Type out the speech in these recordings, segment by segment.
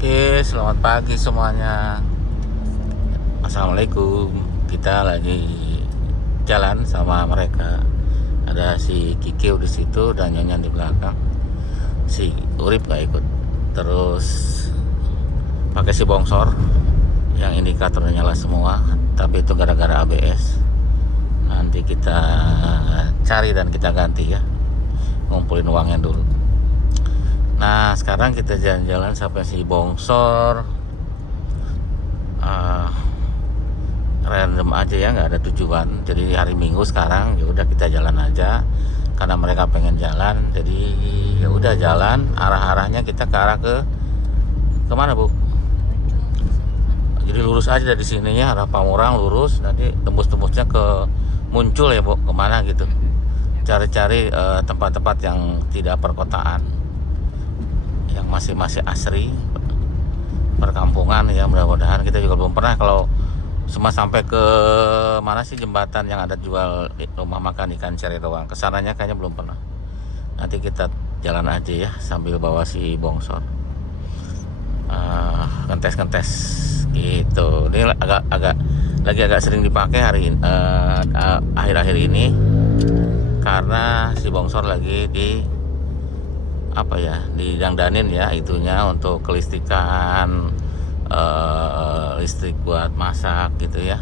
Oke, selamat pagi semuanya. Assalamualaikum. Kita lagi jalan sama mereka. Ada si Kikil di situ dan Nyonya di belakang. Si Urip nggak ikut. Terus pakai si Bongsor yang indikatornya nyala semua, tapi itu gara-gara ABS. Nanti kita cari dan kita ganti ya. Ngumpulin uangnya dulu. Nah, sekarang kita jalan-jalan sampai si Bongsor. Random aja ya, nggak ada tujuan. Jadi hari Minggu sekarang ya udah kita jalan aja karena mereka pengen jalan. Jadi ya udah jalan, arah-arahnya kita ke arah ke kemana, Bu? Jadi lurus aja dari sininya arah Pamurang lurus, nanti tembus-tembusnya ke Muncul ya, Bu, kemana gitu. Cari-cari tempat-tempat yang tidak perkotaan, yang masih asri, perkampungan ya. Mudah-mudahan kita juga belum pernah kalau cuma sampai ke mana sih jembatan yang ada jual rumah makan ikan cere doang. Kesananya kayaknya belum pernah. Nanti kita jalan aja ya sambil bawa si Bongsor. Kentes gitu. Ini agak sering dipakai akhir-akhir ini karena si Bongsor lagi didangdanin ya itunya untuk kelistrikan, listrik buat masak gitu ya,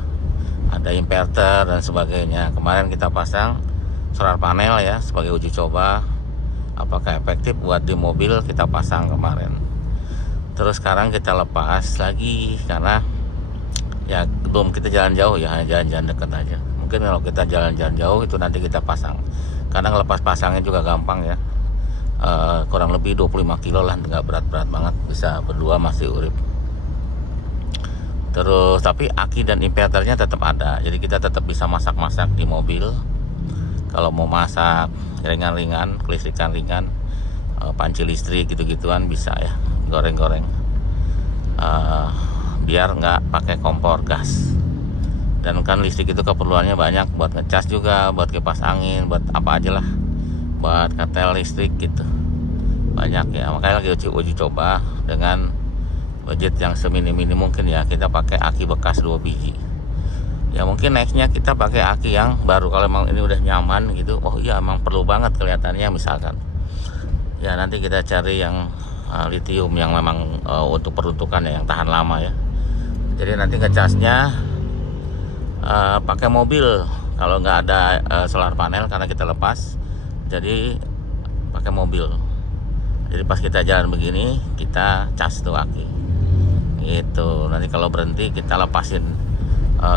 ada inverter dan sebagainya. Kemarin kita pasang solar panel ya sebagai uji coba apakah efektif buat di mobil, kita pasang kemarin. Terus sekarang kita lepas lagi karena ya belum kita jalan jauh ya, jalan-jalan dekat aja. Mungkin kalau kita jalan-jalan jauh itu nanti kita pasang, karena ngelepas pasangnya juga gampang ya. Kurang lebih 25 kilo lah, nggak berat-berat banget, bisa berdua masih Urip. Terus tapi aki dan inverternya tetap ada, jadi kita tetap bisa masak-masak di mobil. Kalau mau masak ringan-ringan, kelistrikan ringan, panci listrik gitu-gituan bisa ya, goreng-goreng. Biar nggak pakai kompor gas. Dan kan listrik itu keperluannya banyak, buat ngecas juga, buat kipas angin, buat apa aja lah, buat ketel listrik gitu, banyak ya. Makanya lagi uji coba dengan budget yang seminim-minim mungkin ya, kita pakai aki bekas 2 biji ya. Mungkin nextnya kita pakai aki yang baru kalau emang ini udah nyaman gitu. Oh iya, emang perlu banget kelihatannya misalkan ya. Nanti kita cari yang lithium yang memang untuk peruntukan ya, yang tahan lama ya. Jadi nanti ngecasnya pakai mobil kalau nggak ada solar panel karena kita lepas, jadi pakai mobil. Jadi pas kita jalan begini kita cas tuh aki gitu. Nanti kalau berhenti kita lepasin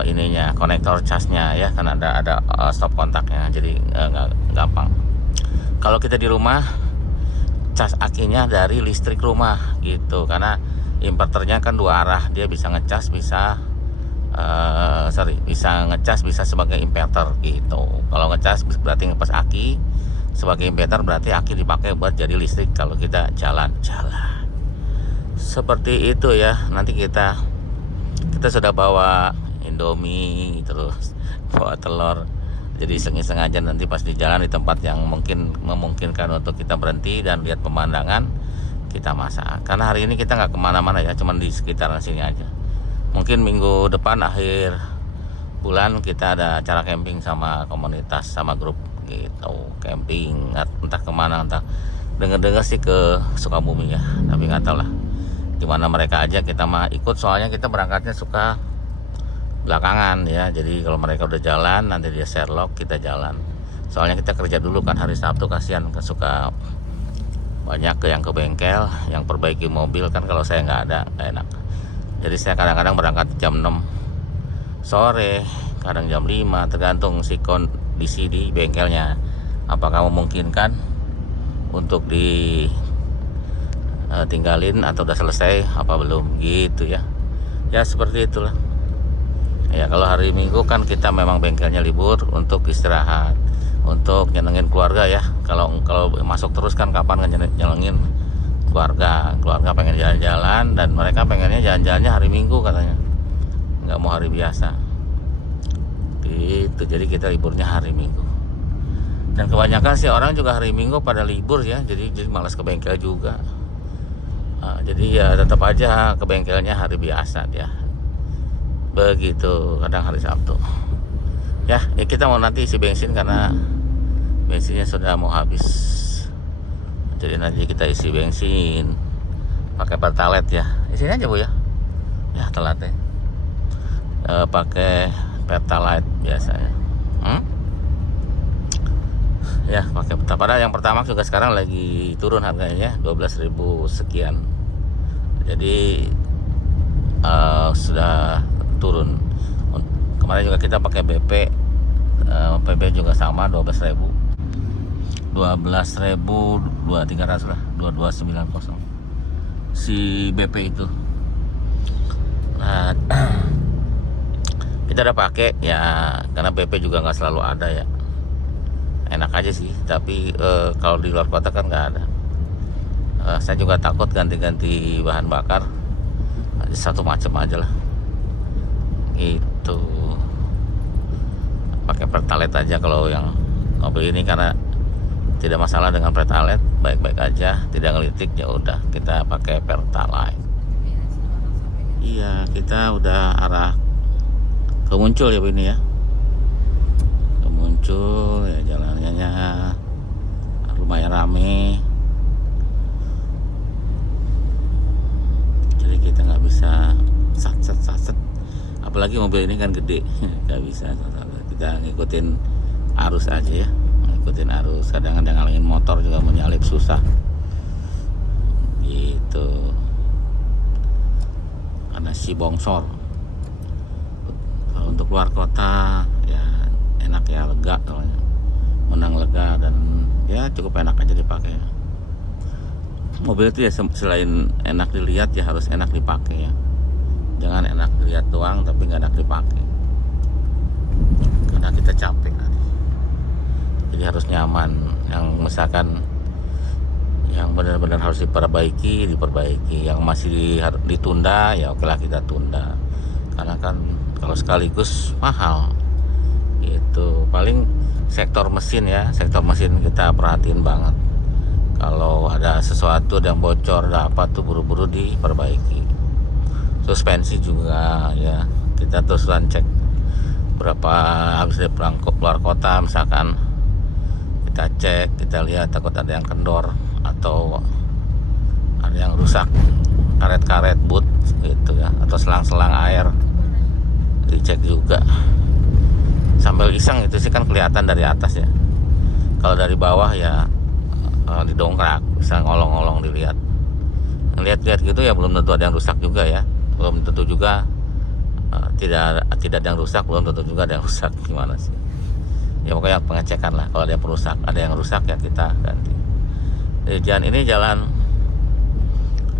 ininya, konektor casnya ya, karena ada stop kontaknya, jadi nggak gampang. Kalau kita di rumah cas akinya dari listrik rumah gitu, karena inverternya kan 2 arah, dia bisa ngecas bisa bisa sebagai inverter gitu. Kalau ngecas berarti ngepas aki, sebagai inverter berarti aki dipakai buat jadi listrik kalau kita jalan-jalan. Seperti itu ya. Nanti kita sudah bawa Indomie, terus bawa telur. Jadi iseng-iseng aja nanti pas di jalan di tempat yang mungkin memungkinkan untuk kita berhenti dan lihat pemandangan, kita masak. Karena hari ini kita nggak kemana-mana ya, cuman di sekitaran sini aja. Mungkin minggu depan akhir bulan kita ada acara camping sama komunitas, sama grup gitu, camping entah kemana, entah denger sih ke Sukabumi ya, tapi nggak tahu lah gimana mereka aja. Kita mah ikut, soalnya kita berangkatnya suka belakangan ya. Jadi kalau mereka udah jalan nanti dia Sherlock, kita jalan. Soalnya kita kerja dulu kan hari Sabtu, kasihan suka banyak yang ke bengkel, yang perbaiki mobil kan. Kalau saya nggak ada, nggak enak. Jadi saya kadang-kadang berangkat jam 6 sore, kadang jam 5, tergantung si kondisi di bengkelnya, apakah memungkinkan untuk tinggalin atau udah selesai apa belum gitu ya. Ya seperti itulah ya. Kalau hari Minggu kan kita memang bengkelnya libur untuk istirahat, untuk nyenengin keluarga ya. Kalau masuk terus kan kapan nyenengin keluarga pengen jalan-jalan, dan mereka pengennya jalan-jalannya hari Minggu katanya, nggak mau hari biasa gitu. Jadi kita liburnya hari Minggu, dan kebanyakan sih orang juga hari Minggu pada libur ya, jadi malas ke bengkel juga. Jadi ya tetap aja ke bengkelnya hari biasa dia. Begitu, kadang hari Sabtu. Ya kita mau nanti isi bensin karena bensinnya sudah mau habis. Jadi nanti kita isi bensin pakai Pertalite ya. Isinya aja Bu ya. Ya telat ya. Pakai Pertalite biasanya. Ya pakai Pertalite. Padahal yang pertama juga sekarang lagi turun harganya 12.000 sekian. Jadi sudah turun. Kemarin juga kita pakai BP. PP juga sama 12.000. 12.300 lah, 2290 si BP itu. Nah, kita udah pakai ya karena BP juga nggak selalu ada ya. Enak aja sih, tapi kalau di luar kota kan nggak ada. Saya juga takut ganti-ganti bahan bakar, satu macam aja lah. Itu pakai Pertalite aja kalau yang mobil ini karena tidak masalah dengan Pertalite, baik-baik aja, tidak ngelitik ya udah kita pakai Pertalite. Iya, kita udah arah ke Muncul ya Bu ini ya. Ke Muncul ya, jalannya lumayan rame. Jadi kita nggak bisa sat. Apalagi mobil ini kan gede, nggak bisa. Kita ngikutin arus aja ya. Ikutin arus, kadang-kadang ngalangin motor juga menyalip susah gitu karena si bongsor. Kalau untuk luar kota ya enak ya, lega soalnya menang lega dan ya cukup enak aja dipakai. Mobil itu ya selain enak dilihat ya harus enak dipakai ya, jangan enak dilihat doang tapi nggak enak dipakai karena kita capek nanti. Jadi harus nyaman. Yang misalkan yang benar-benar harus diperbaiki. Yang masih ditunda ya okelah kita tunda. Karena kan kalau sekaligus mahal. Itu paling sektor mesin ya, sektor mesin kita perhatiin banget. Kalau ada sesuatu yang bocor apa tuh buru-buru diperbaiki. Suspensi juga ya, kita terusan cek berapa habis dari keluar kota misalkan. Kita cek, kita lihat takut ada yang kendor atau ada yang rusak karet-karet boot gitu ya, atau selang-selang air dicek juga. Sambil iseng itu sih kan kelihatan dari atas ya. Kalau dari bawah ya didongkrak, bisa ngolong-ngolong dilihat. Ngelihat-lihat gitu ya belum tentu ada yang rusak juga ya. Belum tentu juga tidak ada yang rusak, belum tentu juga ada yang rusak, gimana sih? Ya pokoknya pengecekan lah. Kalau ada yang rusak ya kita ganti. Jalan ini jalan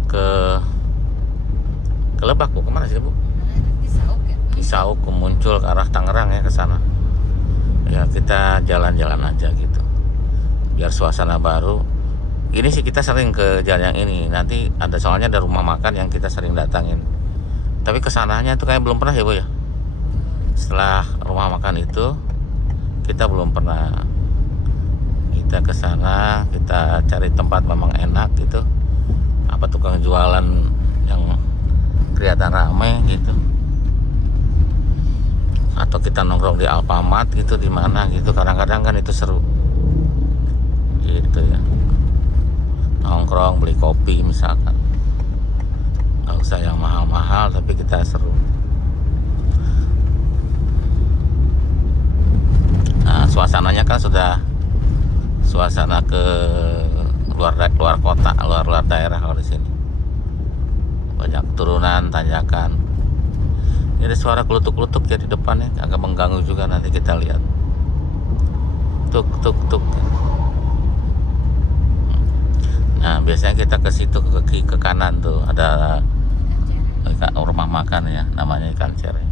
ke Lebak Bu, kemana sih Bu? Cisauk ke Muncul ke arah Tangerang ya, ke sana. Ya kita jalan-jalan aja gitu. Biar suasana baru. Ini sih kita sering ke jalan yang ini. Nanti soalnya ada rumah makan yang kita sering datangin. Tapi kesananya itu kayak belum pernah ya Bu ya. Setelah rumah makan itu kita belum pernah. Kita ke sana, kita cari tempat memang enak gitu. Apa tukang jualan yang kelihatan ramai gitu. Atau kita nongkrong di Alfamart gitu, di mana gitu. Kadang-kadang kan itu seru. Gitu ya. Nongkrong beli kopi misalkan. Nggak usah yang mahal-mahal tapi kita seru. Nah, suasananya kan sudah suasana ke luar kota, luar daerah kalau di sini. Banyak turunan, tanjakan. Ini ada suara kelutuk-kelutuk ya di depannya, agak mengganggu juga, nanti kita lihat. Tuk. Nah, biasanya kita ke situ ke kanan tuh ada rumah makan ya, namanya Ikan Cere.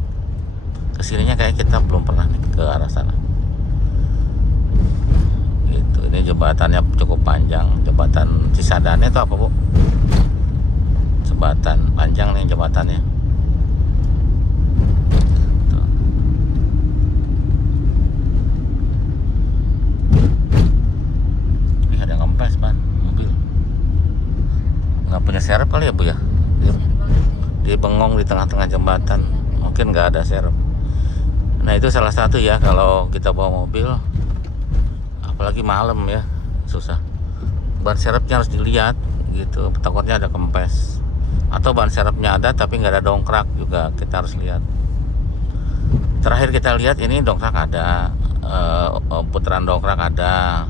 Kesininya kayak kita belum pernah nih ke arah sana. Gitu. Ini jembatannya cukup panjang, jembatan Cisadane itu apa Bu? Jembatan panjang nih jembatannya. Tuh. Ini ada yang ngempes ban mobil. nggak punya serep kali ya Bu ya. Dia bengong di tengah-tengah jembatan, mungkin nggak ada serep. Nah itu salah satu ya, kalau kita bawa mobil apalagi malam ya, susah. Ban serepnya harus dilihat gitu, takutnya ada kempes, atau ban serepnya ada tapi nggak ada dongkrak juga, kita harus lihat. Terakhir kita lihat ini dongkrak ada, putaran dongkrak ada,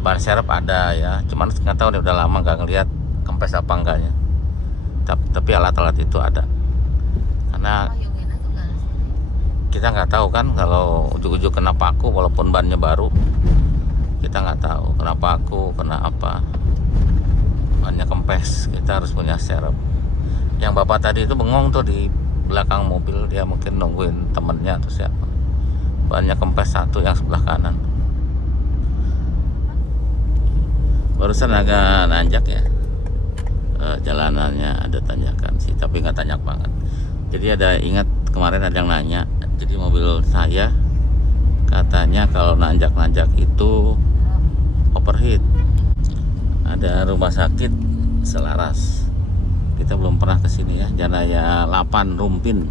ban serep ada ya, cuman nggak tahu nih, udah lama nggak ngelihat kempes apa enggaknya. Tapi alat-alat itu ada, karena kita nggak tahu kan kalau ujuk-ujuk kena paku walaupun bannya baru, kita nggak tahu kena paku, kena apa, bannya kempes, kita harus punya serep. Yang bapak tadi itu bengong tuh di belakang mobil, dia mungkin nungguin temennya atau siapa. Bannya kempes satu yang sebelah kanan. Barusan agak nanjak ya, jalanannya ada tanjakan sih, tapi nggak tanjak banget. Jadi ada, ingat kemarin ada yang nanya, jadi mobil saya katanya kalau nanjak-nanjak itu overheat. Ada rumah sakit Selaras, kita belum pernah kesini ya, Janaya 8 Rumpin.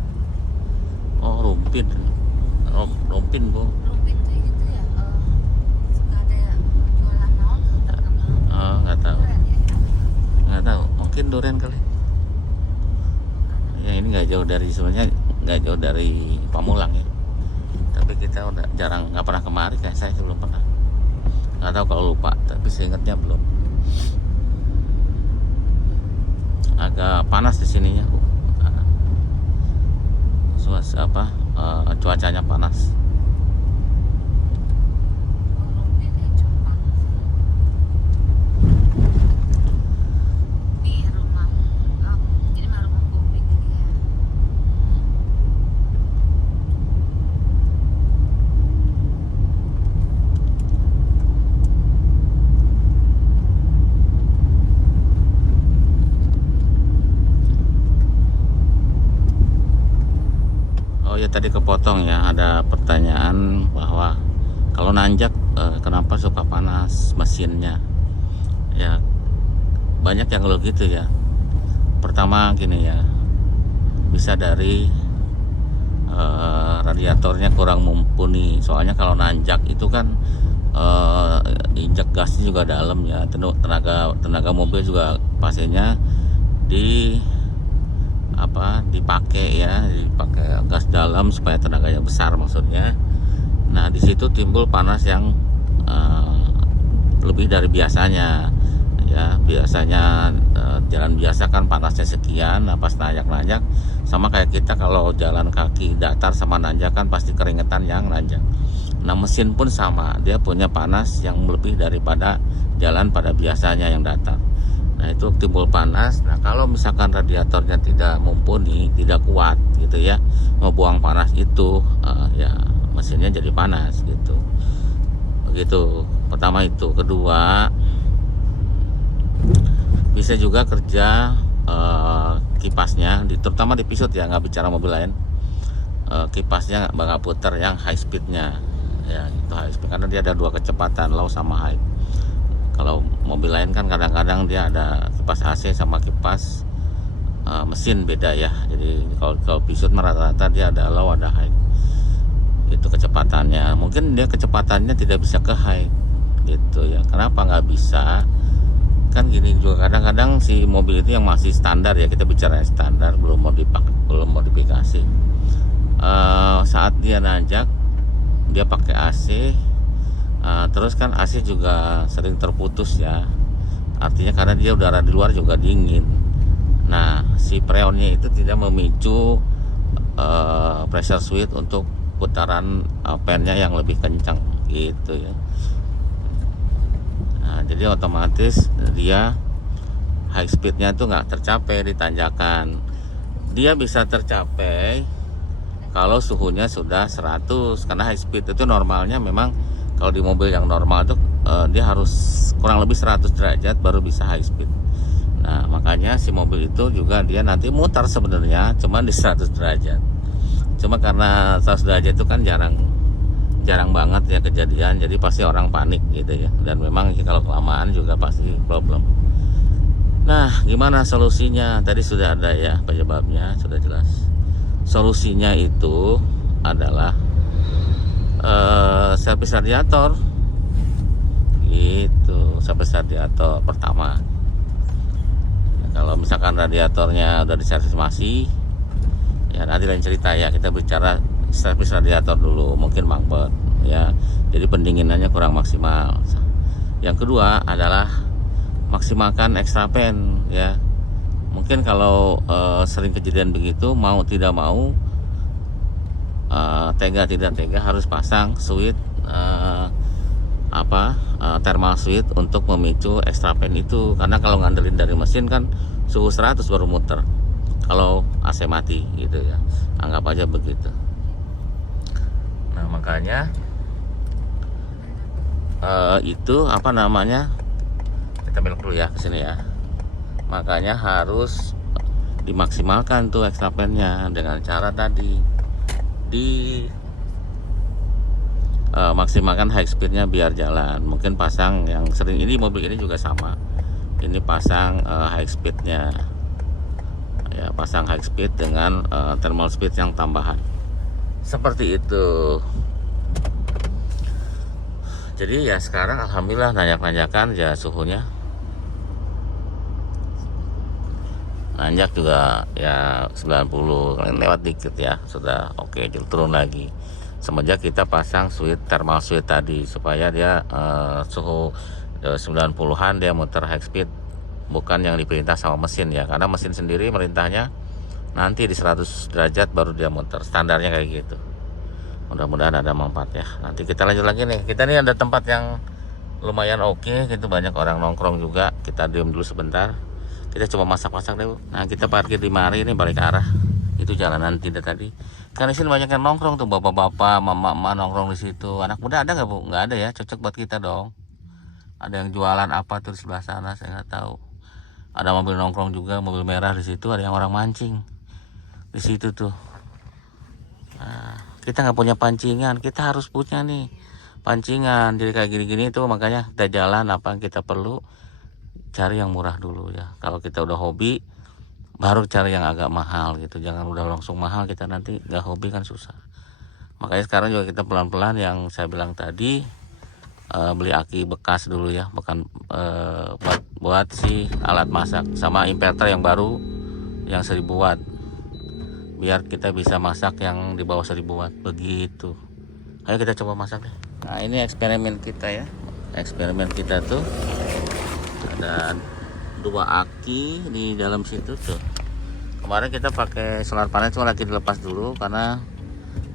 Oh Rumpin, Rumpin Bu. Rumpin tuh gitu ya, suka ada jualan naon terkenal. Oh nggak tahu, Keren ya. nggak tahu, mungkin durian kali. Ya ini nggak jauh dari, sebenarnya nggak jauh dari Pamulang ya, tapi kita udah jarang, nggak pernah kemari, kayak saya belum pernah. Nggak tahu kalau lupa, tapi seingatnya belum. Agak panas di sininya Bu. Cuacanya panas. Rumpin Jepang. Ini rumah, ini mah rumah kopi gitu ya. Oh ya tadi kepotong ya, ada pertanyaan bahwa kalau nanjak kenapa suka panas mesinnya. Ya banyak yang ngeluh gitu ya. Pertama gini ya, bisa dari radiatornya kurang mumpuni. Soalnya kalau nanjak itu kan injek gasnya juga dalam ya, tenaga mobil juga pastinya dipakai gas dalam supaya tenaganya besar maksudnya. Nah di situ timbul panas yang lebih dari biasanya ya. Biasanya jalan biasa kan panasnya sekian, nah pas nanjak sama kayak kita kalau jalan kaki datar sama nanjak kan pasti keringetan yang nanjak. Nah mesin pun sama, dia punya panas yang lebih daripada jalan pada biasanya yang datar. Nah itu timbul panas. Nah kalau misalkan radiatornya tidak mumpuni, tidak kuat gitu ya, ngebuang panas itu, ya mesinnya jadi panas gitu. Begitu. Pertama itu. Kedua, bisa juga kerja kipasnya, terutama di pisut ya, nggak bicara mobil lain. Kipasnya nggak putar yang high speednya ya, itu high speed karena dia ada dua kecepatan, low sama high. Kalau mobil lain kan kadang-kadang dia ada kipas AC sama kipas mesin beda ya. Jadi kalau pisut rata-rata dia ada low ada high. Itu kecepatannya. Mungkin dia kecepatannya tidak bisa ke high gitu ya. Kenapa nggak bisa? Kan gini juga, kadang-kadang si mobil itu yang masih standar ya, kita bicara standar, belum modifikasi. Saat dia nanjak dia pakai AC. Terus kan AC juga sering terputus ya, artinya karena dia udara di luar juga dingin. Nah si freonnya itu tidak memicu pressure switch untuk putaran pennya yang lebih kencang gitu ya. Nah jadi otomatis dia high speednya itu nggak tercapai di tanjakan. Dia bisa tercapai kalau suhunya sudah 100, karena high speed itu normalnya memang kalau di mobil yang normal itu dia harus kurang lebih 100 derajat baru bisa high speed. Nah makanya si mobil itu juga dia nanti mutar sebenarnya cuma di 100 derajat. Cuma karena 100 derajat itu kan jarang banget ya kejadian, jadi pasti orang panik gitu ya. Dan memang kalau kelamaan juga pasti problem. Nah, gimana solusinya? Tadi sudah ada ya penyebabnya, sudah jelas. Solusinya itu adalah servis radiator. Itu servis radiator pertama. Ya, kalau misalkan radiatornya udah diservis masih, ya nanti lain cerita ya. Kita bicara servis radiator dulu, mungkin mampet ya. Jadi pendinginannya kurang maksimal. Yang kedua adalah maksimalkan extra fan ya. Mungkin kalau sering kejadian begitu, mau tidak mau, tega tidak tega harus pasang switch thermal switch untuk memicu extra fan itu. Karena kalau ngandelin dari mesin kan suhu 100 baru muter kalau AC mati gitu ya, anggap aja begitu. Nah makanya itu kita belok dulu ya ke sini ya. Makanya harus dimaksimalkan tuh extra fan-nya dengan cara tadi maksimalkan high speed-nya biar jalan. Mungkin pasang yang sering ini, mobil ini juga sama. Ini pasang high speed-nya. Ya, pasang high speed dengan thermal speed yang tambahan. Seperti itu. Jadi ya sekarang alhamdulillah nanjak-nanjakan ya suhunya. Nanjak juga ya 90, lewat dikit ya. Sudah oke, turun lagi. Semenjak kita pasang switch thermal switch tadi supaya dia suhu 90-an dia muter high speed, bukan yang diperintah sama mesin ya. Karena mesin sendiri merintahnya nanti di 100 derajat baru dia muter. Standarnya kayak gitu. Mudah-mudahan ada manfaat ya. Nanti kita lanjut lagi nih. Kita nih ada tempat yang lumayan oke, gitu banyak orang nongkrong juga. Kita diam dulu sebentar. Kita coba masak-masak deh. Nah, kita parkir di mari ini balik arah. Itu jalanan tidak tadi. Karena di sini banyak yang nongkrong tuh, bapak-bapak, mama-mama nongkrong di situ. Anak muda ada nggak Bu? Nggak ada ya. Cocok buat kita dong. Ada yang jualan apa tuh di sebelah sana, saya nggak tahu. Ada mobil nongkrong juga, mobil merah di situ. Ada yang orang mancing di situ tuh. Nah, kita nggak punya pancingan, kita harus punya nih pancingan. Jadi kayak gini-gini tuh, makanya kita jalan apa yang kita perlu, cari yang murah dulu ya. Kalau kita udah hobi, baru cari yang agak mahal gitu. Jangan udah langsung mahal, kita nanti nggak hobi kan susah. Makanya sekarang juga kita pelan-pelan yang saya bilang tadi, beli aki bekas dulu ya, bukan buat si alat masak, sama inverter yang baru yang 1000 watt, biar kita bisa masak yang di bawah 1000 watt begitu. Ayo kita coba masak deh. Nah ini eksperimen kita ya. Eksperimen kita tuh ada 2 aki di dalam situ tuh. Kemarin kita pakai solar panel, cuma lagi dilepas dulu karena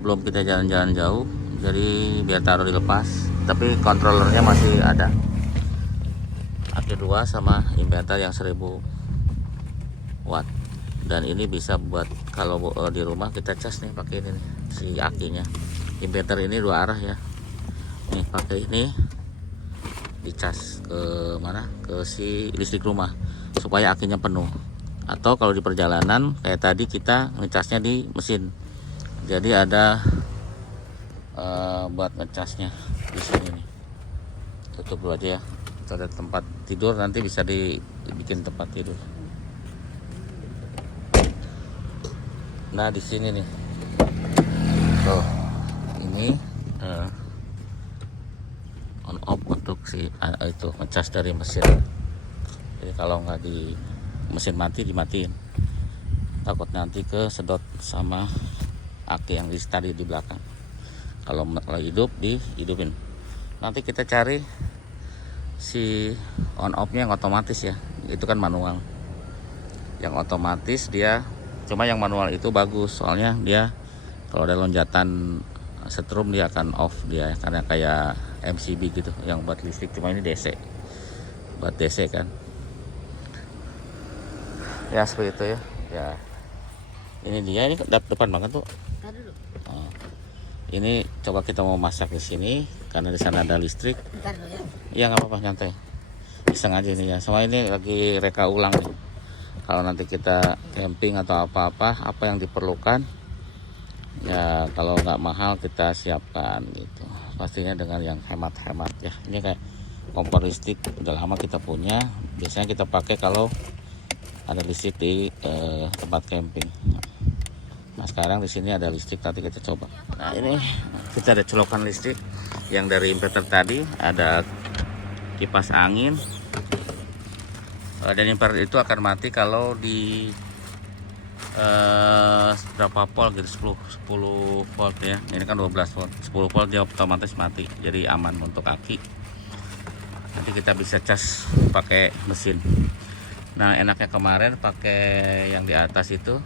belum kita jalan-jalan jauh, jadi biar taruh dilepas. Tapi kontrolernya masih ada. Aki 2 sama inverter yang 1000 watt. Dan ini bisa buat kalau di rumah kita cas nih pakai ini nih, si akinya. Inverter ini 2 arah ya. Nih pakai ini dicas ke mana? Ke si listrik rumah supaya akinya penuh. Atau kalau di perjalanan kayak tadi kita ngecasnya di mesin. Jadi ada buat ngecasnya di sini nih. Tutup dulu aja ya. Kita ada tempat tidur, nanti bisa dibikin tempat tidur. Nah di sini nih, tuh ini on off untuk si itu ngecas dari mesin. Jadi kalau nggak di mesin mati, dimatiin. Takut nanti kesedot sama aki yang tadi di belakang. Kalau hidup, dihidupin. Nanti kita cari si on off-nya yang otomatis ya. Itu kan manual. Yang otomatis dia, cuma yang manual itu bagus, soalnya dia kalau ada lonjatan setrum dia akan off dia, karena kayak MCB gitu yang buat listrik. Cuma ini DC, buat DC kan ya, seperti itu ya. Ya ini dia, ini depan banget tuh. Oh. Ini coba kita mau masak di sini karena di sana ada listrik. Bentar dulu ya. Ya nggak apa-apa, nyantai, iseng aja ini ya. Sama ini lagi reka ulang nih. Kalau nanti kita camping atau apa yang diperlukan ya, kalau nggak mahal kita siapkan gitu. Pastinya dengan yang hemat-hemat ya. Ini kayak kompor listrik udah lama kita punya. Biasanya kita pakai kalau ada listrik di tempat camping. Nah sekarang di sini ada listrik, nanti kita coba. Nah ini kita ada colokan listrik yang dari inverter tadi, ada kipas angin. Dan inverter itu akan mati kalau di berapa volt gitu, 10 volt ya. Ini kan 12 volt, 10 volt dia otomatis mati, jadi aman untuk aki. Nanti kita bisa cas pakai mesin. Nah enaknya kemarin pakai yang di atas itu,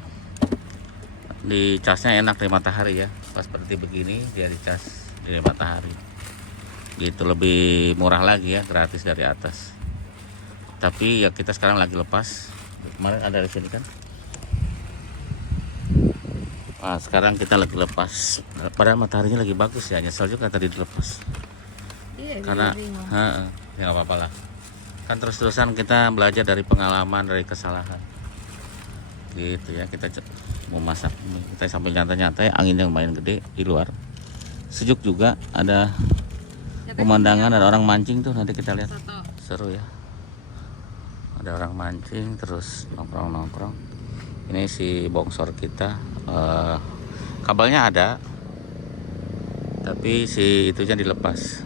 di casnya enak di matahari ya, pas seperti begini dia dicas di matahari gitu, lebih murah lagi ya, gratis dari atas. Tapi ya kita sekarang lagi lepas, kemarin ada di sini kan. Nah sekarang kita lagi lepas, padahal mataharinya lagi bagus ya, nyesel juga tadi dilepas. Iya, Karena ya nggak apa-apa lah, kan terus-terusan kita belajar dari pengalaman, dari kesalahan gitu ya. Kita mau masak, kita sambil nyantai-nyantai, angin yang main gede di luar, sejuk juga, ada pemandangan, ada orang mancing tuh, nanti kita lihat, seru ya. Ada orang mancing terus nongkrong-nongkrong. Ini si bongsor kita, kabelnya ada tapi si itunya dilepas.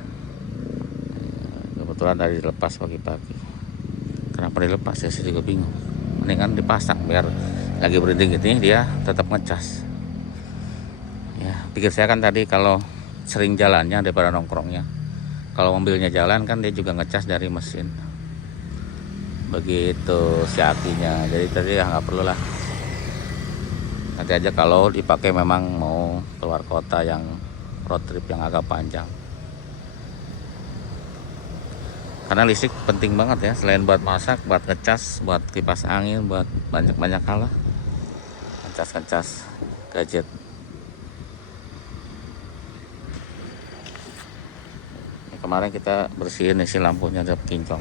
Kebetulan tadi dilepas pagi-pagi. Kenapa dilepas ya, saya juga bingung. Mendingan dipasang biar lagi berhenti gitu dia tetap ngecas ya. Pikir saya kan tadi kalau sering jalannya daripada nongkrongnya, kalau mobilnya jalan kan dia juga ngecas dari mesin begitu si akinya. Jadi tadi ya nggak perlu lah, nanti aja kalau dipakai memang mau keluar kota yang road trip yang agak panjang. Karena listrik penting banget ya, selain buat masak, buat ngecas, buat kipas angin, buat banyak-banyak hal lah. Ngecas gadget. Kemarin kita bersihin isi lampunya, ada kinclong,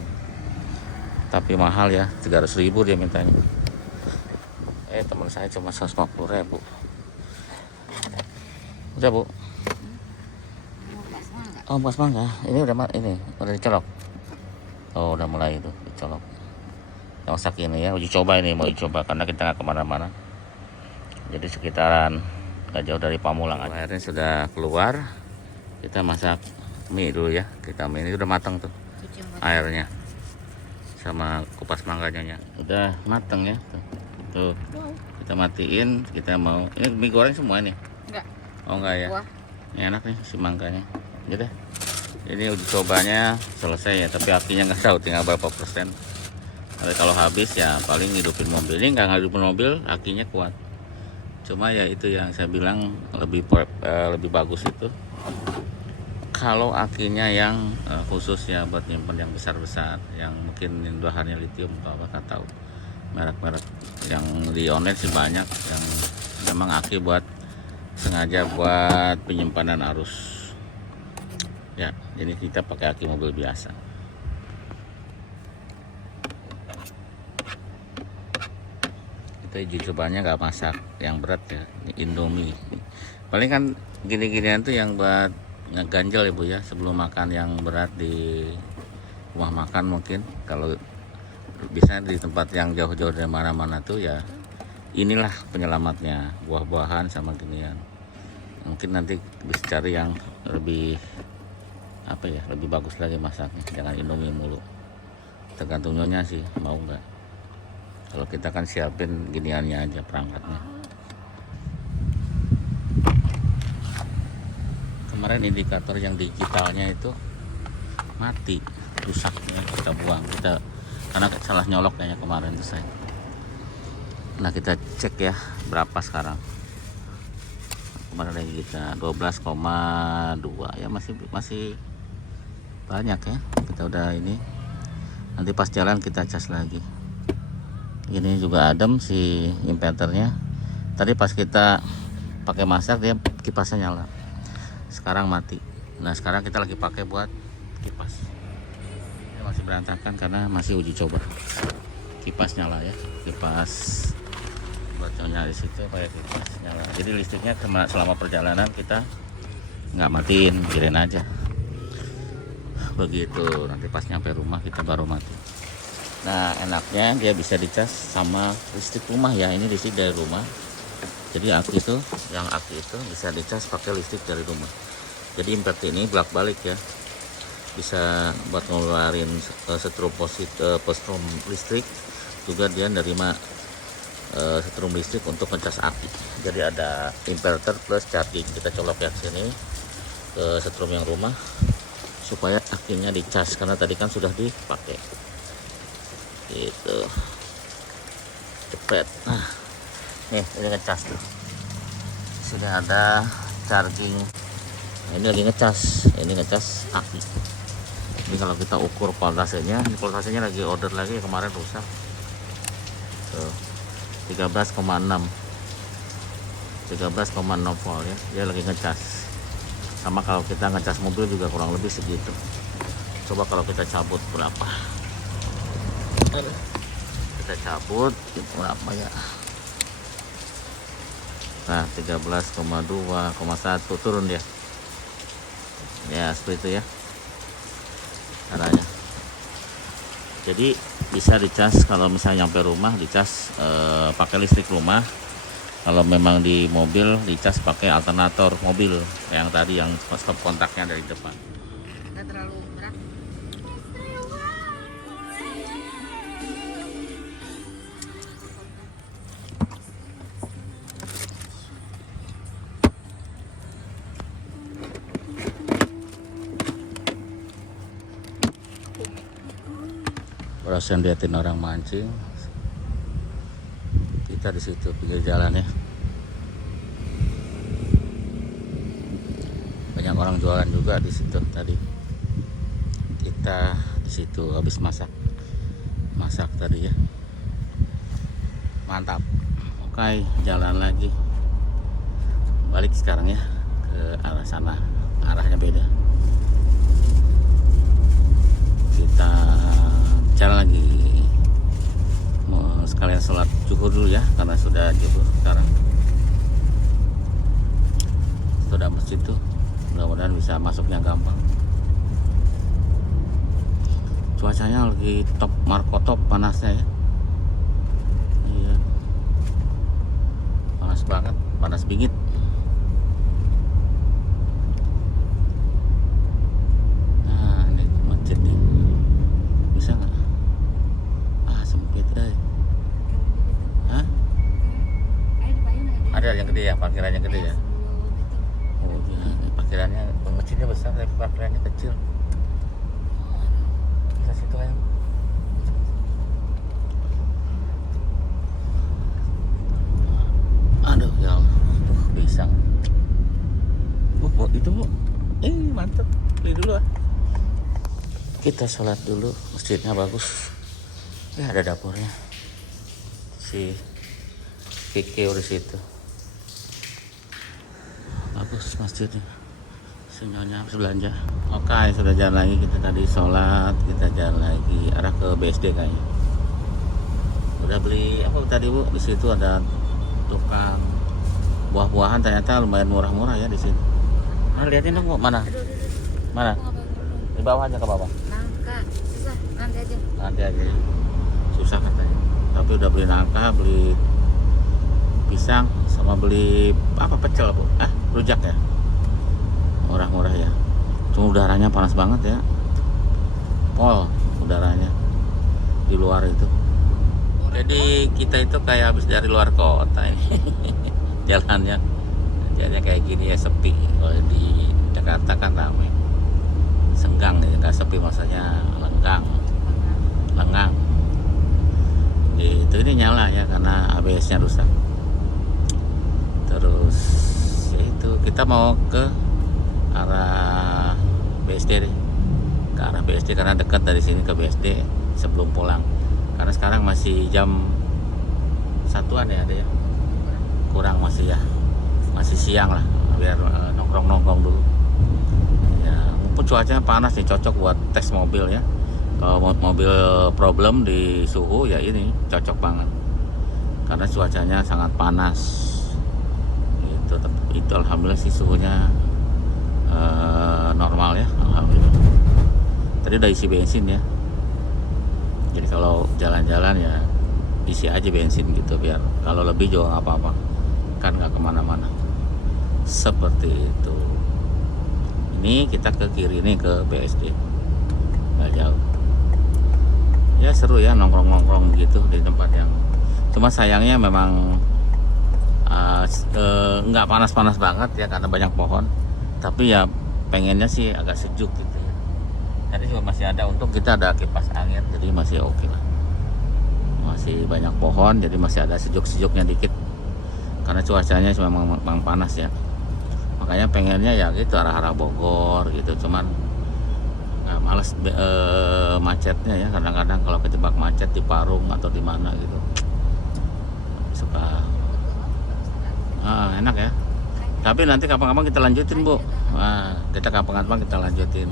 tapi mahal ya, 300.000 dia mintanya. Teman saya cuma 150.000. Udah bu. Oh pas mangga, ini udah dicolok. Oh udah mulai itu dicolok. Yang masak ini ya, uji coba ini, mau dicoba karena kita nggak kemana-mana. Jadi sekitaran nggak jauh dari Pamulang. Airnya sudah keluar, kita masak mie dulu ya. Kita mie ini udah matang tuh airnya, sama kupas mangganya udah matang ya. Tuh kita matiin, kita mau ini mie goreng semua nih. Enggak. Oh enggak ya. Wah. Ini enak nih si mangganya. Gitu deh. Ini uji cobanya selesai ya, tapi apinya nggak tahu tinggal berapa persen. Tapi kalau habis ya paling hidupin mobil. Ini nggak hidupin mobil, akinya kuat. Cuma ya itu yang saya bilang lebih bagus itu kalau akinya yang khusus ya, buat nyimpen yang besar-besar, yang mungkin bahannya lithium atau apa, nggak tahu. Merek-merek yang di online sih banyak yang memang aki buat sengaja buat penyimpanan arus. Ya, jadi kita pakai aki mobil biasa. Kita uji cobanya nggak masak yang berat ya, Indomie. Paling kan gini-ginian tuh yang buat ngeganjel ya bu ya, sebelum makan yang berat di rumah makan mungkin. Kalau bisa di tempat yang jauh-jauh dari mana-mana tuh ya, inilah penyelamatnya, buah-buahan sama ginian. Mungkin nanti bisa cari yang lebih lebih bagus lagi masaknya, jangan Indomie mulu. Tergantung nyonya sih mau nggak. Kalau kita kan siapin giniannya aja, perangkatnya. Kemarin indikator yang digitalnya itu mati, rusaknya, kita buang, karena salah nyolok kayaknya kemarin itu saya. Nah kita cek ya berapa sekarang. Kemarin lagi kita 12,2 ya, masih banyak ya. Kita udah ini, nanti pas jalan kita cas lagi. Ini juga adem si inverternya. Tadi pas kita pakai masak dia kipasnya nyala, sekarang mati. Nah sekarang kita lagi pakai buat kipas. Ini masih berantakan karena masih uji coba. Kipas nyala ya, kipas buat nyala di situ kayak kipas nyala. Jadi listriknya selama perjalanan kita nggak matiin, biarin aja begitu. Nanti pas nyampe rumah kita baru mati. Nah enaknya dia bisa dicas sama listrik rumah ya. Ini listrik dari rumah. Jadi aki itu bisa dicas pakai listrik dari rumah. Jadi impact ini bolak balik ya. Bisa buat ngeluarin setrum setrum listrik, juga dia nerima setrum listrik untuk ngecas aki. Jadi ada inverter plus charging. Kita colok ya sini ke setrum yang rumah supaya akinya dicas, karena tadi kan sudah dipakai gitu. Cepet. Nah nih ini ngecas tuh, sudah ada charging. Nah, ini lagi ngecas, ini ngecas aki. Ini kalau kita ukur voltasenya, ini voltasenya lagi order lagi, kemarin rusak tuh 13,6 volt ya, dia lagi ngecas. Sama kalau kita ngecas mobil juga kurang lebih segitu. Coba kalau kita cabut berapa, kita cabut berapa ya. Nah 13,2,1 turun dia ya, seperti itu ya caranya. Jadi bisa dicas kalau misalnya nyampe rumah, dicas pakai listrik rumah. Kalau memang di mobil, dicas pakai alternator mobil yang tadi, yang stop kontaknya dari depan. Nggak terlalu berat. Perasaan liatin orang mancing, kita di situ pinggir jalan ya. Banyak orang jualan juga di situ tadi. Kita di situ habis masak tadi ya. Mantap. Oke, jalan lagi. Balik sekarang ya ke arah sana. Arahnya beda. Kita jalan lagi. Mau sekalian sholat zuhur dulu ya, karena sudah zuhur sekarang. Sudah masjid tuh, mudah-mudahan bisa masuknya gampang. Cuacanya lagi top markotop panasnya ya. Iya, panas banget, panas bingit. Nah ini masjid nih, bisa nggak? Ah sempit Hah? Ayo dibayar nggak Ada yang gede ya, parkirannya gede ya. Oh iya, ini parkirannya, masjidnya besar tapi parkirannya kecil. Bisa situ aja. Aduh ya Allah, pisang. Bu, itu bu, mantap. Beli dulu ah. Kita sholat dulu, masjidnya bagus. Ya ada dapurnya. Si Kikeo di situ. Bagus masjidnya. Senyonya habis belanja. Oke, sudah jalan lagi. Kita tadi sholat, kita jalan lagi arah ke BSD kayaknya. Udah beli apa tadi bu? Di situ ada tukang buah-buahan, ternyata lumayan murah-murah ya di sini. Nah, lihatin dong bu, mana? Mana? Di bawah aja, ke bawah. nangka susah, nanti aja. Nanti aja. Susah katanya. Tapi udah beli nangka, beli pisang, sama beli apa, pecel bu? Rujak ya. Murah-murah ya. Cuma udaranya panas banget ya. Pol udaranya di luar itu. Jadi kita itu kayak habis dari luar kota ini. Jalannya kayak gini ya, sepi. Kalau di Jakarta kan ramai. Senggang ya, nggak sepi, maksudnya lengang. Itu ini nyala ya karena ABS-nya rusak. Terus ya itu kita mau ke arah BSD deh. Ke arah BSD karena dekat dari sini ke BSD sebelum pulang. Karena sekarang masih jam 1-an ya, ada ya. Kurang masih ya. Masih siang lah, biar nongkrong dulu. Ya, mumpung cuacanya panas nih, cocok buat tes mobil ya. Kalau mobil problem di suhu ya ini cocok banget. Karena cuacanya sangat panas. Itu alhamdulillah sih suhunya normal ya, alhamdulillah. Tadi udah isi bensin ya. Jadi kalau jalan-jalan ya isi aja bensin gitu, biar kalau lebih juga nggak apa-apa, kan nggak kemana-mana. Seperti itu. Ini kita ke kiri nih, ke BSD, nggak jauh. Ya seru ya nongkrong-nongkrong gitu di tempat yang, cuma sayangnya memang nggak panas-panas banget ya karena banyak pohon. Tapi ya pengennya sih agak sejuk gitu ya. Tadi juga masih ada, untuk kita ada kipas angin, jadi masih oke lah. Masih banyak pohon, jadi masih ada sejuk-sejuknya dikit. Karena cuacanya memang panas ya. Makanya pengennya ya gitu arah-arah Bogor gitu. Cuman nggak males macetnya ya. Kadang-kadang kalau kejebak macet di Parung atau di mana gitu, suka enak ya. Tapi nanti kapan-kapan kita lanjutin Bu. Kita kapan-kapan kita lanjutin.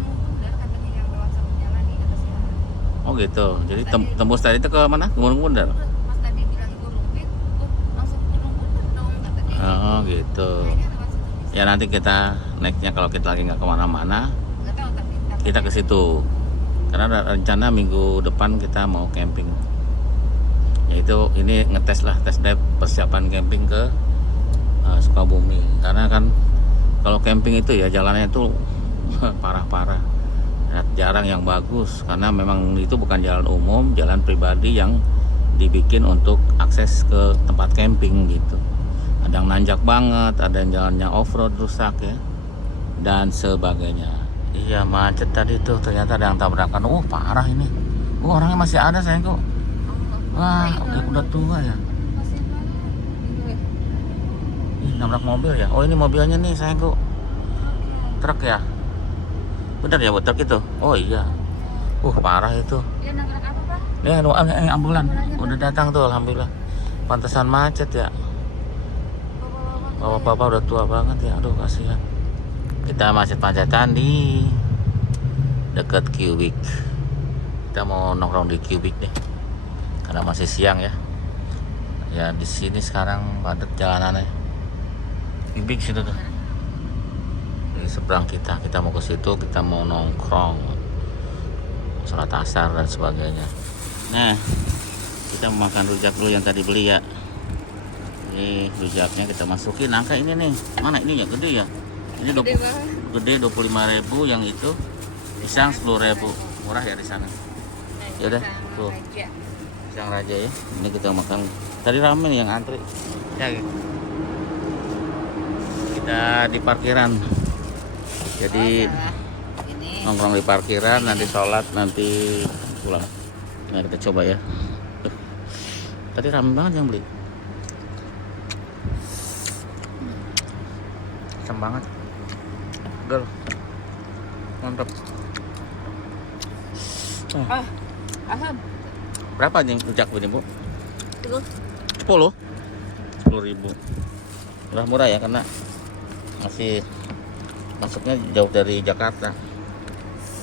Oh gitu. Jadi tembus tadi itu ke mana? Gunung Bundar. Mas tadi bilang Gunung Bit, langsung Gunung Bundar dong katanya. Oh gitu. Ya nanti kita naiknya kalau kita lagi nggak kemana-mana, Nggak tahu tapi kita ke situ. Karena ada rencana minggu depan kita mau camping. Yaitu ini ngetes lah, tes drive persiapan camping ke Sukabumi. Karena kan kalau camping itu ya jalannya itu parah-parah. Jarang yang bagus karena memang itu bukan jalan umum, jalan pribadi yang dibikin untuk akses ke tempat camping gitu. Ada yang nanjak banget, ada yang jalannya off-road rusak ya, dan sebagainya. Iya macet tadi tuh, ternyata ada yang tabrakan. Parah ini. Orangnya masih ada sayangku. Wah, udah tua ya. masih mana? Ih, nabrak mobil ya. Oh ini mobilnya nih sayangku. Truk ya. Bener ya buat truk itu. Oh iya. Parah itu. Dia nabrak apa, Pak? Ya, ambulan udah datang tuh, alhamdulillah. Pantesan macet ya. Bapak-bapak udah tua banget ya, aduh kasihan. Kita macet-macetan di dekat Cubic. Kita mau nongkrong di Cubic nih, karena masih siang ya. Ya di sini sekarang padat jalanannya. Cubic situ tuh. Di seberang kita mau ke situ, kita mau nongkrong, sholat asar dan sebagainya. Nah, kita mau makan rujak dulu yang tadi beli ya. Ini rujaknya kita masukin. Angka ini nih, mana ini ya, gede ya. Ini gede 25.000, yang itu pisang 10.000. Murah ya di sana. Ya udah, tuh. Pisang raja ya. Ini kita makan. Tadi rame nih yang antri. Ya, kita di parkiran. Jadi nongkrong di parkiran, nanti sholat, nanti pulang. Nah, kita coba ya. Tadi rame banget yang beli. Asam banget. Gel. Mantap. Asam. Berapa nih rujak ini, Bu? 10. 10.000. Murah-murah ya, karena masih masuknya jauh dari Jakarta.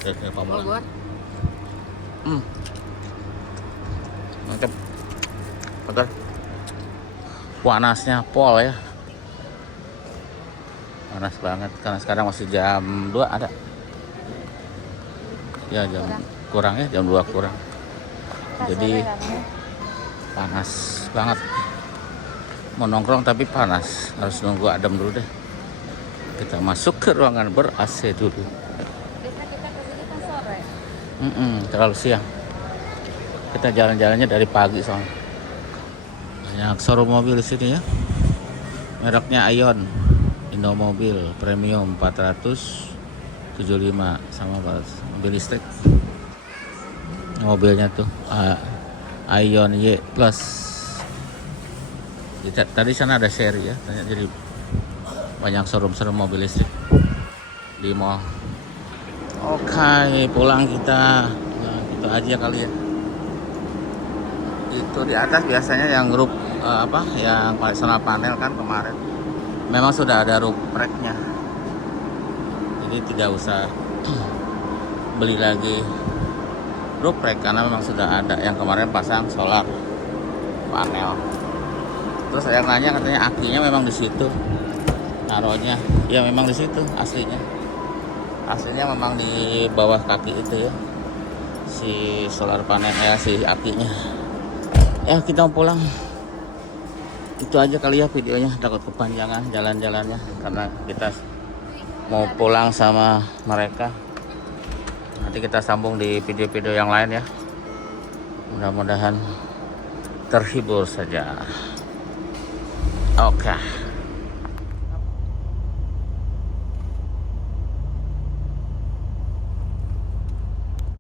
Dari Pamulang. Mantap. Mantap. Panasnya pol ya. Panas banget karena sekarang masih jam 2 ada. Ya jam kurang ya, jam 2 kurang. Jadi panas banget. Mau nongkrong tapi panas. Harus nunggu adem dulu deh. Kita masuk ke ruangan ber-AC dulu. Biasanya kita kesini kan sore. Terlalu siang. Kita jalan-jalannya dari pagi soalnya. Banyak showroom mobil di sini ya. Mereknya Ion, Indomobil Premium 475 sama mobil listrik. Mobilnya tuh Ion Y Plus. Tadi sana ada seri ya, jadi banyak showroom mobil listrik di mall. Oke, pulang kita. Nah, gitu aja kali ya. Itu di atas biasanya yang grup yang solar panel kan kemarin memang sudah ada roof rack-nya, jadi tidak usah beli lagi roof rack karena memang sudah ada yang kemarin pasang solar panel. Terus saya nanya, katanya akinya memang di situ naruhnya. Ya memang di situ aslinya memang di bawah kaki itu ya, si solar panel si akinya. Ya kita mau pulang. Itu aja kali ya videonya, takut kepanjangan jalan-jalannya karena kita mau pulang sama mereka. Nanti kita sambung di video-video yang lain ya. Mudah-mudahan terhibur saja. Oke.